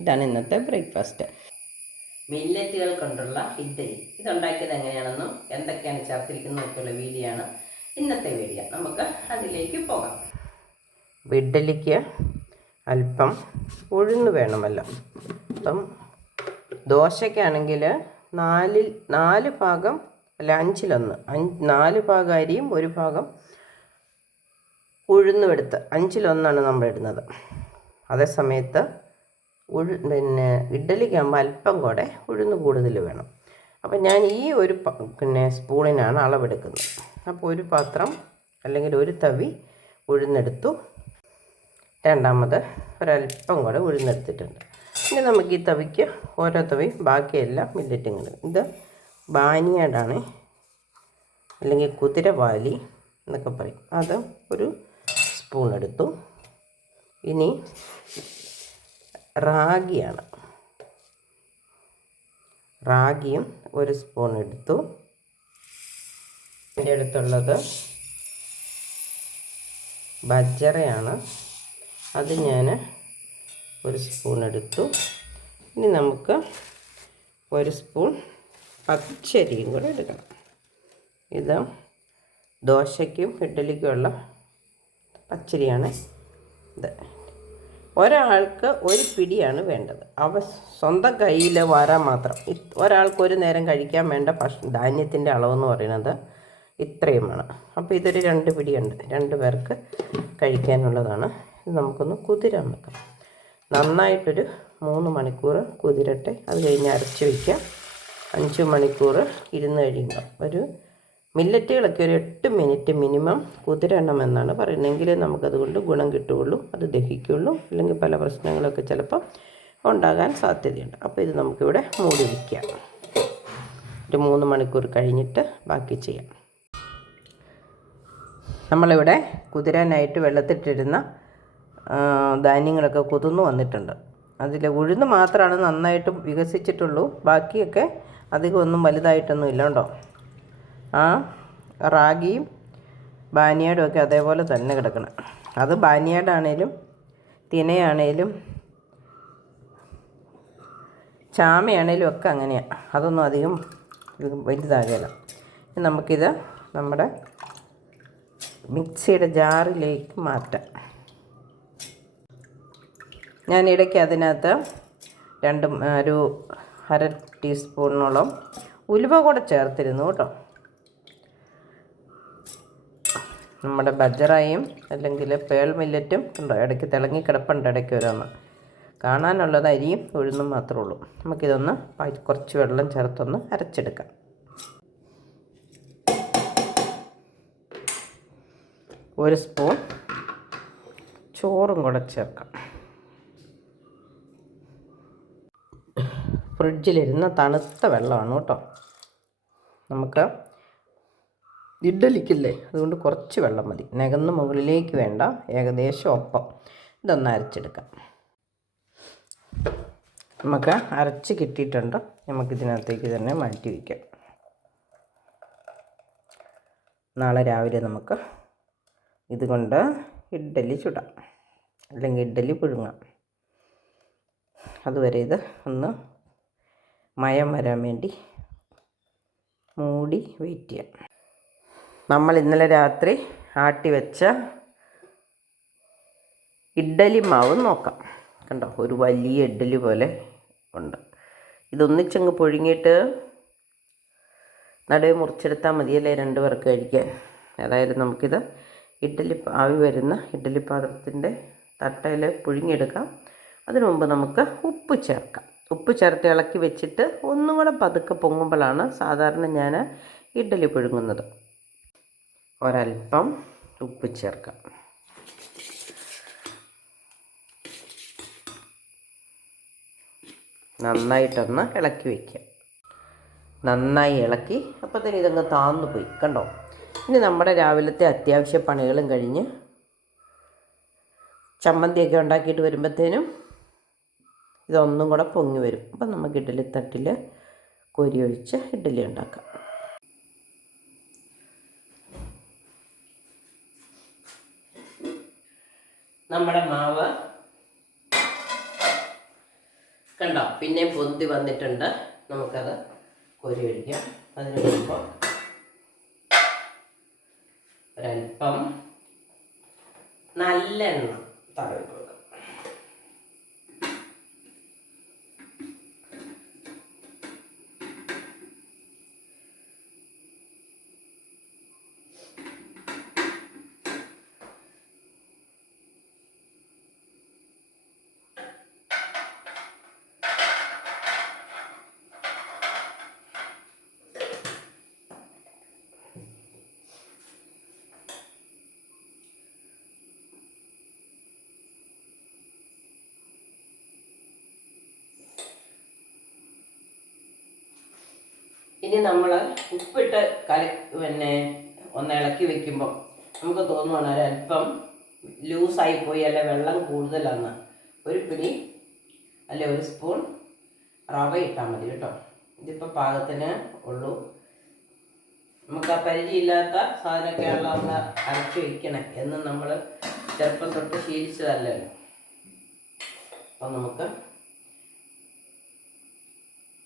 ഇതാണ് ഇന്നത്തെ ബ്രേക്ക്ഫാസ്റ്റ്. മില്ലറ്റുകൾ കൊണ്ടുള്ള ഇഡ്ഡലി. ഇതുണ്ടാക്കിയത് എങ്ങനെയാണെന്നും എന്തൊക്കെയാണ് ചേർത്തിരിക്കുന്നതൊക്കെയുള്ള വീഡിയോ ആണ് ഇന്നത്തെ വീഡിയോ. നമുക്ക് അതിലേക്ക് പോകാം. ഇഡ്ഡലിക്ക് അല്പം ഉഴുന്ന് വേണമല്ലോ. അപ്പം ദോശയ്ക്കാണെങ്കിൽ 4 ഭാഗം അല്ല 5-1 4 ഭാഗം അരിയും 1 ഭാഗം ഉഴുന്നും എടുത്ത് 5-1 നമ്മൾ ഇടുന്നത്. അതേസമയത്ത് ഇഡ്ഡലിക്കാകുമ്പോൾ അല്പം കൂടെ ഉഴുന്ന് കൂടുതൽ വേണം. അപ്പം ഞാൻ ഈ ഒരു സ്പൂണിനാണ് അളവെടുക്കുന്നത്. അപ്പോൾ ഒരു പാത്രം അല്ലെങ്കിൽ ഒരു തവി ഉഴുന്നെടുത്തു. രണ്ടാമത് ഒരല്പം കൂടെ ഉഴുന്നെടുത്തിട്ടുണ്ട്. ഇനി നമുക്ക് ഈ തവിക്ക് ഓരോ തവി ബാക്കിയെല്ലാം മില്ലറ്റിങ്ങൾ. ഇത് ബാനിയാടാണ്, അല്ലെങ്കിൽ കുതിരവാലി എന്നൊക്കെ പറയും. അത് ഒരു സ്പൂൺ എടുത്തു. ഇനി റാഗിയാണ്. റാഗിയും ഒരു സ്പൂൺ എടുത്തു. എൻ്റെ അടുത്തുള്ളത് ബജ്റയാണ്. അത് ഞാൻ ഒരു സ്പൂൺ എടുത്തു. ഇനി നമുക്ക് ഒരു സ്പൂൺ പച്ചരിയും കൂടെ എടുക്കണം. ഇത് ദോശയ്ക്കും ഇഡ്ഡലിക്കുമുള്ള പച്ചരിയാണ്. ഇത് ഒരാൾക്ക് ഒരു പിടിയാണ് വേണ്ടത്. സ്വന്തം കയ്യിൽ വരാൻ മാത്രം. ഒരാൾക്ക് ഒരു നേരം കഴിക്കാൻ വേണ്ട ധാന്യത്തിൻ്റെ അളവെന്ന് പറയുന്നത് ഇത്രയുമാണ്. അപ്പോൾ ഇതൊരു 2 പിടിയുണ്ട്. 2 പേർക്ക് കഴിക്കാനുള്ളതാണ്. ഇത് നമുക്കൊന്ന് കുതിരാൻ വെക്കാം. നന്നായിട്ടൊരു 3 മണിക്കൂർ കുതിരട്ടെ. അത് കഴിഞ്ഞ് അരച്ച് വയ്ക്കാം. 5 മണിക്കൂർ ഇരുന്ന് കഴിയുമ്പോൾ ഒരു മില്ലറ്റുകളൊക്കെ ഒരു 8 മിനിറ്റ് മിനിമം കുതിരണമെന്നാണ് പറയുന്നത്. എങ്കിലേ നമുക്കതുകൊണ്ട് ഗുണം കിട്ടുകയുള്ളൂ, അത് ദഹിക്കുകയുള്ളൂ. അല്ലെങ്കിൽ പല പ്രശ്നങ്ങളൊക്കെ ചിലപ്പോൾ ഉണ്ടാകാൻ സാധ്യതയുണ്ട്. അപ്പോൾ ഇത് നമുക്കിവിടെ മൂടി വയ്ക്കാം. ഒരു 3 മണിക്കൂർ കഴിഞ്ഞിട്ട് ബാക്കി ചെയ്യാം. നമ്മളിവിടെ കുതിരാനായിട്ട് വെള്ളത്തിട്ടിരുന്ന ധാന്യങ്ങളൊക്കെ കുതിർന്നു വന്നിട്ടുണ്ട്. അതിൽ ഉഴുന്ന് മാത്രമാണ് നന്നായിട്ട് വികസിച്ചിട്ടുള്ളൂ. ബാക്കിയൊക്കെ അധികമൊന്നും വലുതായിട്ടൊന്നും ഇല്ല കേട്ടോ. ആ റാഗിയും ബാനിയാടും ഒക്കെ അതേപോലെ തന്നെ കിടക്കണം. അത് ബാനിയാടാണേലും തിനയാണേലും ചാമയാണേലും ഒക്കെ അങ്ങനെയാണ്. അതൊന്നും അധികം വലുതാകില്ല. നമുക്കിത് നമ്മുടെ മിക്സിയുടെ ജാറിലേക്ക് മാറ്റാം. ഞാൻ ഇടയ്ക്ക് അതിനകത്ത് ഒരു 1/2 ടീസ്പൂണോളം ഉലുവ കൂടെ ചേർത്തിരുന്നു കേട്ടോ. നമ്മുടെ ബജ്റയും അല്ലെങ്കിൽ പേൾ മില്ലറ്റും ഉണ്ടോ, ഇടയ്ക്ക് തിളങ്ങി കിടപ്പുണ്ട്. ഇടയ്ക്ക് ഓരോന്ന് കാണാനുള്ളത് അരിയും ഉഴുന്നും മാത്രമേ ഉള്ളൂ. നമുക്കിതൊന്ന് കുറച്ച് വെള്ളം ചേർത്തൊന്ന് അരച്ചെടുക്കാം. ഒരു സ്പൂൺ ചോറും കൂടെ ചേർക്കാം. ഫ്രിഡ്ജിലിരുന്ന തണുത്ത വെള്ളമാണ് കേട്ടോ. നമുക്ക് ഇഡ്ഡലിക്കില്ലേ, അതുകൊണ്ട് കുറച്ച് വെള്ളം മതി. നകന്ന് മുകളിലേക്ക് വേണ്ട, ഏകദേശം ഒപ്പം. ഇതൊന്ന് അരച്ചെടുക്കാം. നമുക്ക് അരച്ച് കിട്ടിയിട്ടുണ്ട്. നമുക്കിതിനകത്തേക്ക് തന്നെ മാറ്റി വയ്ക്കാം. നാളെ രാവിലെ നമുക്ക് ഇതുകൊണ്ട് ഇഡ്ഡലി ചുടാം, അല്ലെങ്കിൽ ഇഡ്ഡലി പുഴുങ്ങാം. അതുവരെ ഇത് ഒന്ന് മയം വരാൻ വേണ്ടി മൂടി വെയിറ്റ് ചെയ്യാം. നമ്മൾ ഇന്നലെ രാത്രി ആട്ടി വെച്ച ഇഡ്ഡലി മാവ് നോക്കാം. കണ്ടോ, ഒരു വലിയ ഇഡ്ഡലി പോലെ ഉണ്ട്. ഇതൊന്നിച്ചങ്ങ് പുഴുങ്ങിയിട്ട് നടുവേ മുറിച്ചെടുത്താൽ മതിയല്ലേ 2 പേർക്ക് കഴിക്കാൻ. അതായത് നമുക്കിത് ഇഡ്ഡലി ആവി വരുന്ന ഇഡ്ഡലി പാത്രത്തിൻ്റെ തട്ടയിൽ പുഴുങ്ങിയെടുക്കാം. അതിനു മുമ്പ് നമുക്ക് ഉപ്പ് ചേർക്കാം. ഉപ്പ് ചേർത്ത് ഇളക്കി വെച്ചിട്ട് ഒന്നും കൂടെ പതുക്കെ പൊങ്ങുമ്പോഴാണ് സാധാരണ ഞാൻ ഇഡ്ഡലി പുഴുങ്ങുന്നത്. ഒരല്പം ഉപ്പ് ചേർക്കാം. നന്നായിട്ടൊന്ന് ഇളക്കി വയ്ക്കാം. നന്നായി ഇളക്കി. അപ്പോൾ തന്നെ ഇതങ്ങ് താന്നു പോയി കണ്ടോ. ഇനി നമ്മുടെ രാവിലത്തെ അത്യാവശ്യ പണികളും കഴിഞ്ഞ് ചമ്മന്തിയൊക്കെ ഉണ്ടാക്കിയിട്ട് വരുമ്പോഴത്തേനും ഇതൊന്നും കൂടെ പൊങ്ങി വരും. അപ്പം നമുക്ക് ഇഡ്ഡലി തട്ടിൽ കോരി ഒഴിച്ച് ഇഡ്ഡലി ഉണ്ടാക്കാം. നമ്മുടെ മാവ് കണ്ടോ, പിന്നെ പൊന്തി വന്നിട്ടുണ്ട്. നമുക്കത് കോരി ഒഴിക്കാം. അതിന് മുമ്പ് ഒരല്പം നല്ലെണ്ണ തടവി കൊടുക്കാം. ഇനി നമ്മൾ ഉപ്പിട്ട് പിന്നെ ഒന്ന് ഇളക്കി വെക്കുമ്പോൾ നമുക്ക് തോന്നുവാണ് ഒരല്പം ലൂസായിപ്പോയി, അല്ലെ വെള്ളം കൂടുതലാണ്. ഒരു പിടി അല്ലെ ഒരു സ്പൂൺ റവ ഇട്ടാൽ മതി കേട്ടോ. ഇതിപ്പോൾ പാകത്തിന് ഉള്ളൂ. നമുക്ക് ആ പരിചയമില്ലാത്ത സാധനമൊക്കെയുള്ള ഒന്ന് അരച്ച് വയ്ക്കണേ എന്ന് നമ്മൾ ചെറുപ്പം തൊട്ട് ശീലിച്ചതല്ലല്ലോ. അപ്പം നമുക്ക്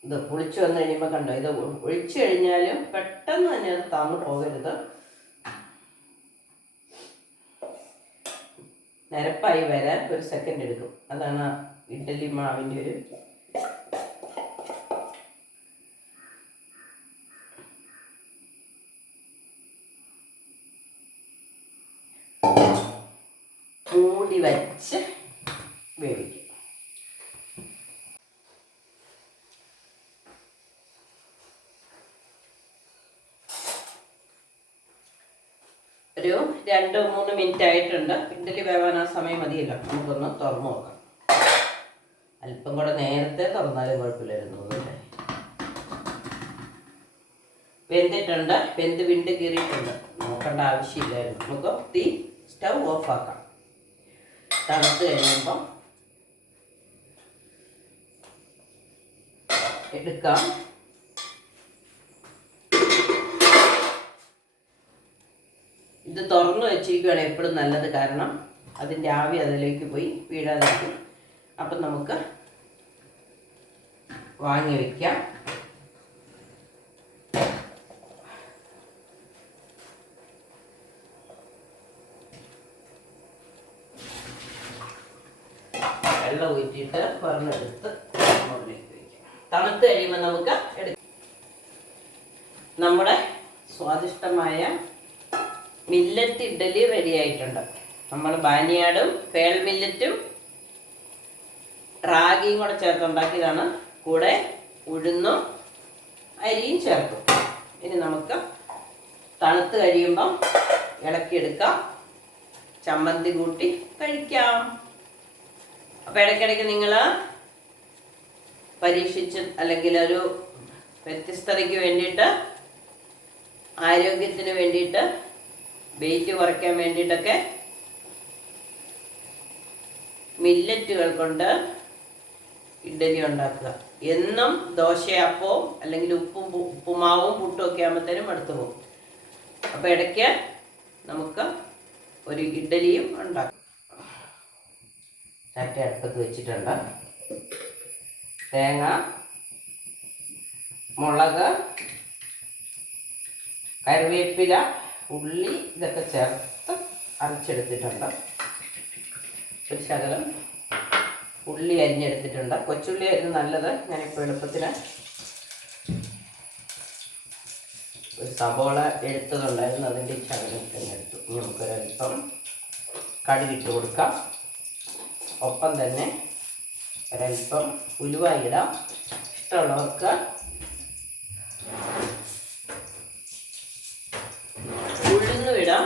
ഇത് ഒഴിച്ചു വന്നു കഴിയുമ്പോൾ കണ്ടോ, ഇത് ഒഴിച്ചു കഴിഞ്ഞാലും പെട്ടെന്ന് തന്നെ അത് താന്നു പോകരുത്. നിരപ്പായി വരാൻ ഒരു സെക്കൻഡ് എടുക്കും. അതാണ് ഇഡ്ഡലി മാവിൻ്റെ ഒരു മൂടി വച്ച് വേവിക്കും. ഒരു 2-3 മിനിറ്റ് ആയിട്ടുണ്ട്. ഇഡ്ഡലി വേവാൻ ആ സമയം മതിയല്ലോ. നമുക്കൊന്ന് തുറന്നു നോക്കാം. അല്പം കൂടെ നേരത്തെ തുറന്നാലും കുഴപ്പമില്ലായിരുന്നു. വെന്തിട്ടുണ്ട്, വെന്ത് വിണ്ട് കീറിയിട്ടുണ്ട്. നോക്കേണ്ട ആവശ്യമില്ലായിരുന്നു. നമുക്ക് സ്റ്റൗ ഓഫാക്കാം. തണുത്ത് കഴിയുമ്പം എടുക്കാം. ഇത് തുറന്നു വെച്ചിരിക്കുകയാണ് എപ്പോഴും നല്ലത്. കാരണം അതിൻ്റെ ആവി അതിലേക്ക് പോയി വീഴാതിരിക്കും. അപ്പം നമുക്ക് വാങ്ങി വയ്ക്കാം. വെള്ളം ഊറ്റിയിട്ട് പറഞ്ഞെടുത്ത് മുകളിലേക്ക് വയ്ക്കാം. തണുത്ത് കഴിയുമ്പോൾ നമുക്ക് എടുക്കാം. നമ്മുടെ സ്വാദിഷ്ടമായ മില്ലറ്റ് ഇഡ്ഡലി റെഡി ആയിട്ടുണ്ട്. നമ്മൾ ബാനിയാടും പേൾ മില്ലറ്റും റാഗിയും കൂടെ ചേർത്തുണ്ടാക്കിയതാണ്. കൂടെ ഉഴുന്നും അരിയും ചേർക്കും. ഇനി നമുക്ക് തണുത്ത് കഴിയുമ്പം ഇളക്കിയെടുക്കാം. ചമ്മന്തി കൂട്ടി കഴിക്കാം. അപ്പോൾ ഇടയ്ക്കിടയ്ക്ക് നിങ്ങൾ പരീക്ഷിച്ച് അല്ലെങ്കിൽ ഒരു വ്യത്യസ്തതയ്ക്ക് വേണ്ടിയിട്ട്, ആരോഗ്യത്തിന് വേണ്ടിയിട്ട്, വെയിറ്റ് കുറയ്ക്കാൻ വേണ്ടിയിട്ടൊക്കെ മില്ലറ്റുകൾ കൊണ്ട് ഇഡ്ഡലി ഉണ്ടാക്കുക. എന്നും ദോശയപ്പവും അല്ലെങ്കിൽ ഉപ്പുമാവും പുട്ടും ഒക്കെ ആകുമ്പോഴത്തേനും അടുത്ത് പോകും. അപ്പോൾ ഇടയ്ക്ക് നമുക്ക് ഒരു ഇഡ്ഡലിയും ഉണ്ടാക്കാം. ചട്ടി അടുപ്പത്ത് വെച്ചിട്ടുണ്ട്. തേങ്ങ, മുളക്, കറിവേപ്പില, ഉള്ളി ഇതൊക്കെ ചേർത്ത് അരച്ചെടുത്തിട്ടുണ്ട്. ഒരു ശകലം ഉള്ളി അരിഞ്ഞെടുത്തിട്ടുണ്ട്. കൊച്ചുള്ളി ആയിരുന്നു നല്ലത്. ഞാനിപ്പോൾ എളുപ്പത്തിന് ഒരു സവോള എടുത്തതുണ്ടായിരുന്നു, അതിൻ്റെ ശകലം തിരഞ്ഞെടുത്തു. ഇനി നമുക്കൊരൽപ്പം കടുകിട്ട് കൊടുക്കാം. ഒപ്പം തന്നെ ഒരൽപ്പം ഉലുവ ഇടാം. ഇഷ്ടമുള്ളവർക്ക് ഉഴുന്നും ഇടാം.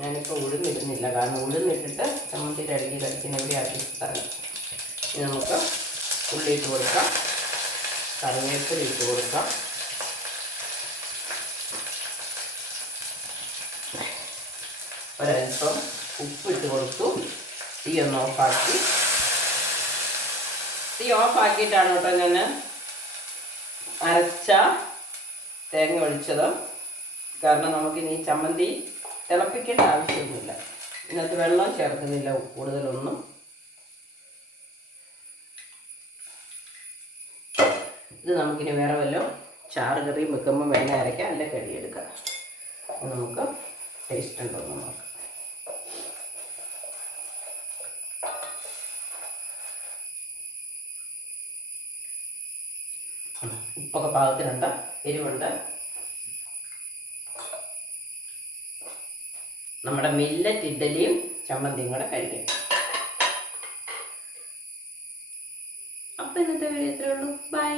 ഞാനിപ്പോൾ ഉഴുന്നിടുന്നില്ല, കാരണം ഉഴുന്നിട്ടിട്ട് ചമ്മന്തി കടിക്കുന്ന ആക്കിയിട്ടാണ്. ഇനി നമുക്ക് ഉള്ളി ഇട്ട് കൊടുക്കാം, കറിവേപ്പില ഇട്ട് കൊടുക്കാം. ഒരൽപ്പം ഉപ്പിട്ട് കൊടുത്തു. തീ ഒന്ന് ഓഫാക്കി. തീ ഓഫാക്കിയിട്ടാണ് കേട്ടോ ഞാൻ അരച്ച തേങ്ങ ഒഴിച്ചത്. കാരണം നമുക്കിനി ചമ്മന്തി തിളപ്പിക്കേണ്ട ആവശ്യമൊന്നുമില്ല. ഇതിനകത്ത് വെള്ളം ചേർക്കുന്നില്ല കൂടുതലൊന്നും. ഇത് നമുക്കിനി വേറെ വല്ലതും ചാറ് കറി വെക്കുമ്പോൾ വേണേൽ അരയ്ക്കാം, അല്ല കഴുകിയെടുക്കാം. അപ്പോൾ നമുക്ക് ടേസ്റ്റ് ഉണ്ടോ എന്ന് നോക്കാം. ഉപ്പൊക്കെ പാകത്തിനുണ്ട്, എരിവുണ്ട്. നമ്മുടെ മില്ലറ്റ് ഇഡ്ഡലിയും ചമ്മന്തിയും കൂടെ കഴിക്കും. അപ്പം ഇന്നത്തെ വീഡിയോ ഇത്രയേ ഉള്ളൂ. ബൈ.